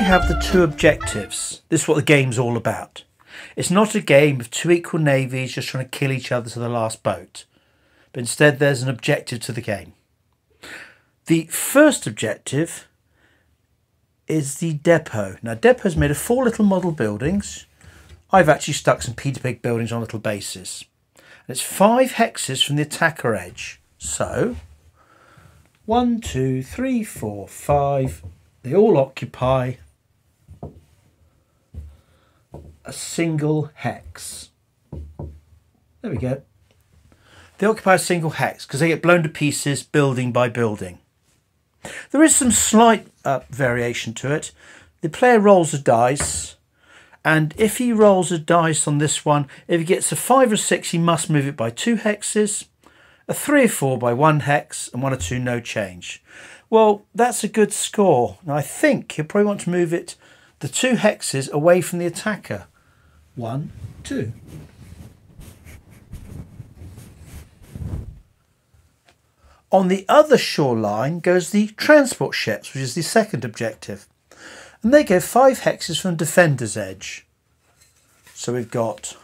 we have the two objectives. This is what the game's all about. It's not a game of two equal navies just trying to kill each other to the last boat, but instead there's an objective to the game. The first objective is the depot. Now, depot is made of 4 little model buildings. I've actually stuck some Peter Pig buildings on little bases. And it's 5 hexes from the attacker edge. So 1, 2, 3, 4, 5. They all occupy a single hex. There we go. They occupy a single hex because they get blown to pieces building by building. There is some slight variation to it. The player rolls a dice, and if he rolls a dice on this one, if he gets a 5 or 6, he must move it by 2 hexes, a 3 or 4 by 1 hex, and 1 or 2 no change. Well, that's a good score. Now, I think he'll probably want to move it the 2 hexes away from the attacker. 1, 2. On the other shoreline goes the transport ships, which is the second objective. And they go 5 hexes from defender's edge. So we've got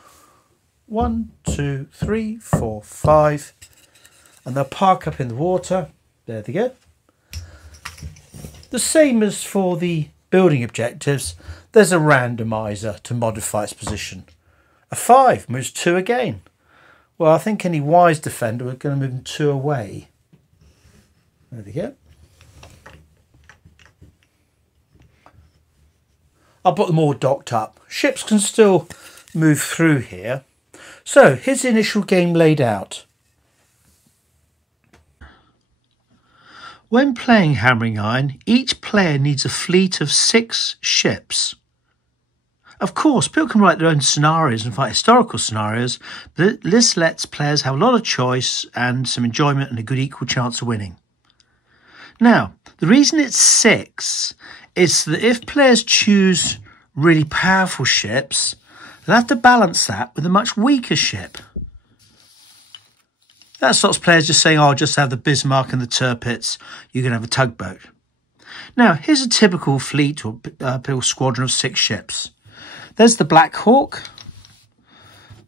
1, 2, 3, 4, 5. And they'll park up in the water. There they go. The same as for the building objectives, there's a randomizer to modify its position. A 5 moves 2 again. Well, I think any wise defender, we're going to move them 2 away. There we go. I'll put them all docked up. Ships can still move through here. So here's the initial game laid out. When playing Hammerin Iron, each player needs a fleet of 6 ships. Of course, people can write their own scenarios and fight historical scenarios, but this lets players have a lot of choice and some enjoyment and a good equal chance of winning. Now, the reason it's 6 is so that if players choose really powerful ships, they'll have to balance that with a much weaker ship. That stops players just saying, oh, I'll just have the Bismarck and the Tirpitz, you can have a tugboat. Now, here's a typical fleet or squadron of 6 ships. There's the Black Hawk,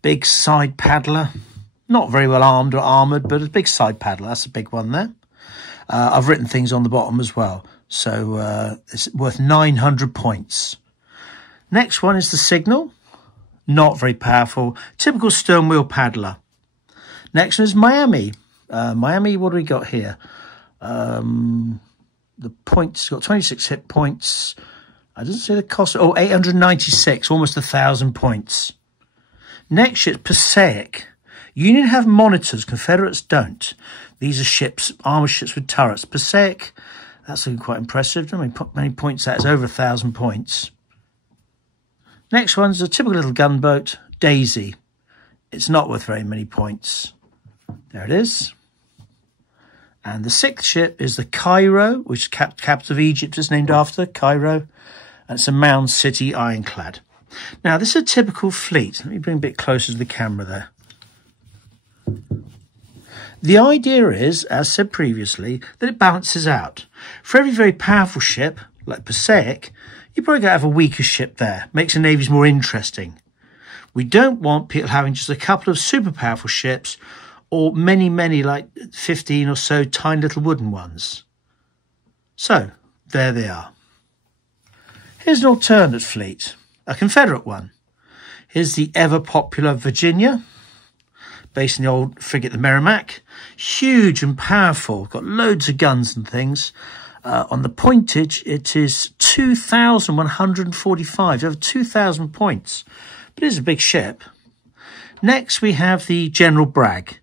big side paddler, not very well armed or armoured, but a big side paddler, that's a big one there. I've written things on the bottom as well, so it's worth 900 points. Next one is the Signal, not very powerful, typical stern wheel paddler. Next one is Miami. Miami, what do we got here? The points, got 26 hit points. I didn't say the cost. Oh, 896, almost 1,000 points. Next ship's Passaic. Union have monitors, Confederates don't. These are ships, armoured ships with turrets. Passaic, that's looking quite impressive. I mean, many points that is over 1,000 points. Next one's a typical little gunboat, Daisy. It's not worth very many points. There it is. And the 6th ship is the Cairo, which is capital of Egypt, is named after Cairo. And it's a Mound City Ironclad. Now, this is a typical fleet. Let me bring a bit closer to the camera there. The idea is, as said previously, that it balances out. For every very powerful ship, like Passaic, you're probably going to have a weaker ship there. Makes the navies more interesting. We don't want people having just a couple of super powerful ships or many, like 15 or so tiny little wooden ones. So, there they are. Here's an alternate fleet, a Confederate one. Here's the ever-popular Virginia, based in the old frigate, the Merrimack. Huge and powerful, got loads of guns and things. On the pointage, it is 2,145, over 2,000 points. But it is a big ship. Next, we have the General Bragg.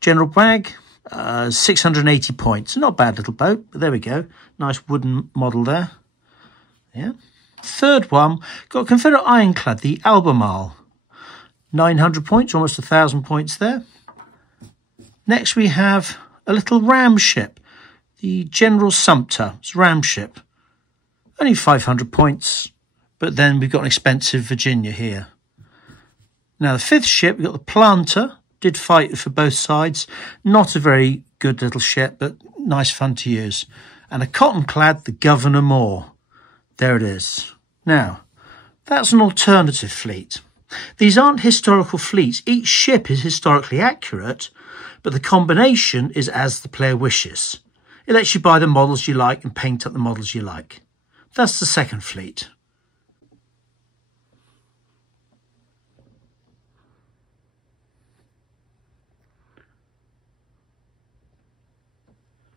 General Bragg, 680 points. Not a bad little boat, but there we go. Nice wooden model there. Yeah. Third one, got a Confederate Ironclad, the Albemarle. 900 points, almost 1,000 points there. Next, we have a little ram ship, the General Sumter. It's a ram ship. Only 500 points, but then we've got an expensive Virginia here. Now, the 5th ship, we've got the Planter. Did fight for both sides. Not a very good little ship, but nice fun to use. And a cotton-clad, the Governor Moore. There it is. Now, that's an alternative fleet. These aren't historical fleets. Each ship is historically accurate, but the combination is as the player wishes. It lets you buy the models you like and paint up the models you like. That's the second fleet.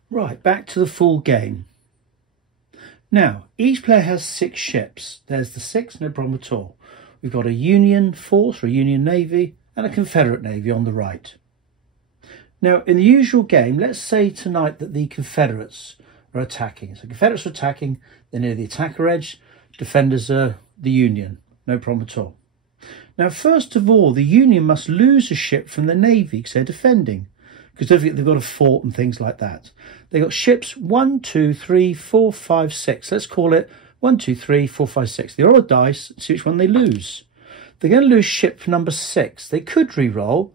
Right, back to the full game. Now, each player has 6 ships. There's the 6, no problem at all. We've got a Union force or a Union Navy and a Confederate Navy on the right. Now, in the usual game, let's say tonight that the Confederates are attacking. So Confederates are attacking, they're near the attacker edge, defenders are the Union, no problem at all. Now, first of all, the Union must lose a ship from the Navy because they're defending, because they've got a fort and things like that. They've got ships 1, 2, 3, 4, 5, 6. Let's call it 1, 2, 3, 4, 5, 6. They roll a dice and see which one they lose. They're going to lose ship number 6. They could re-roll.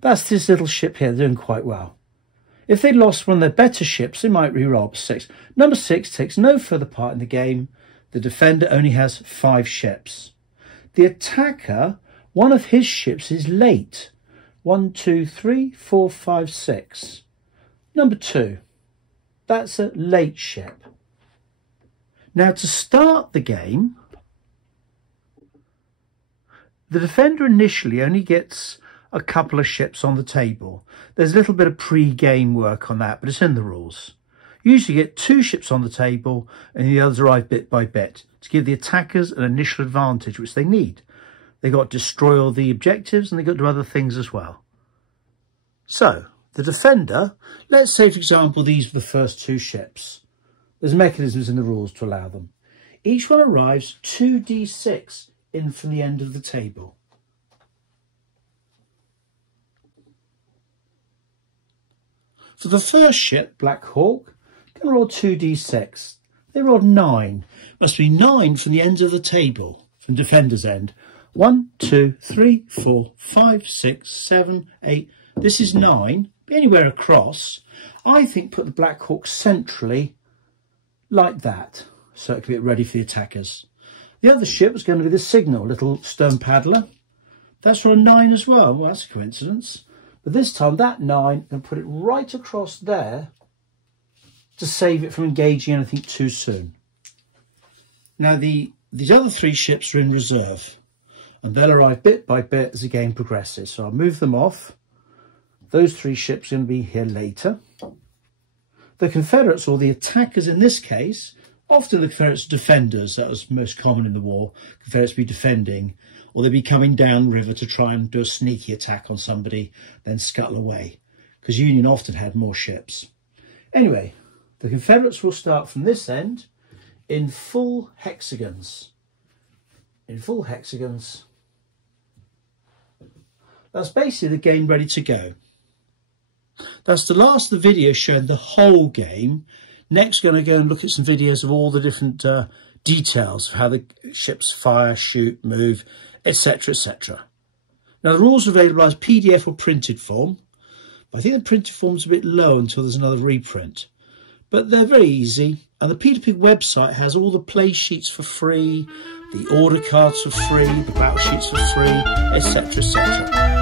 That's this little ship here. They're doing quite well. If they lost one of their better ships, they might re-roll 6. Number 6 takes no further part in the game. The defender only has 5 ships. The attacker, one of his ships is late. 1, 2, 3, 4, 5, 6. Number 2. That's a late ship. Now, to start the game, the defender initially only gets a couple of ships on the table. There's a little bit of pre-game work on that, but it's in the rules. You usually get 2 ships on the table and the others arrive bit by bit to give the attackers an initial advantage, which they need. They've got to destroy all the objectives and they've got to do other things as well. So, the defender, let's say, for example, these were the first 2 ships. There's mechanisms in the rules to allow them. Each one arrives 2d6 in from the end of the table. For the first ship, Black Hawk, can roll 2d6. They rolled 9. Must be 9 from the ends of the table, from defender's end. 1, 2, 3, 4, 5, 6, 7, 8. This is 9. Be anywhere across. I think put the Black Hawk centrally, like that, so it can be ready for the attackers. The other ship was going to be the Signal, little stern paddler. That's for a 9 as well. Well, that's a coincidence. But this time, that 9, and put it right across there to save it from engaging anything too soon. Now, these other 3 ships are in reserve, and they'll arrive bit by bit as the game progresses. So I'll move them off. Those 3 ships are going to be here later. The Confederates, or the attackers in this case, often the Confederates are defenders. That was most common in the war. Confederates be defending, or they'd be coming down river to try and do a sneaky attack on somebody, then scuttle away, because Union often had more ships. Anyway, the Confederates will start from this end in full hexagons. In full hexagons. That's basically the game ready to go. That's the last of the video showing the whole game. Next, we're going to go and look at some videos of all the different details of how the ships fire, shoot, move, etc, etc. Now, the rules are available as PDF or printed form. I think the printed form's a bit low until there's another reprint. But they're very easy. And the Peter Pig website has all the play sheets for free, the order cards for free, the battle sheets for free, etc, etc.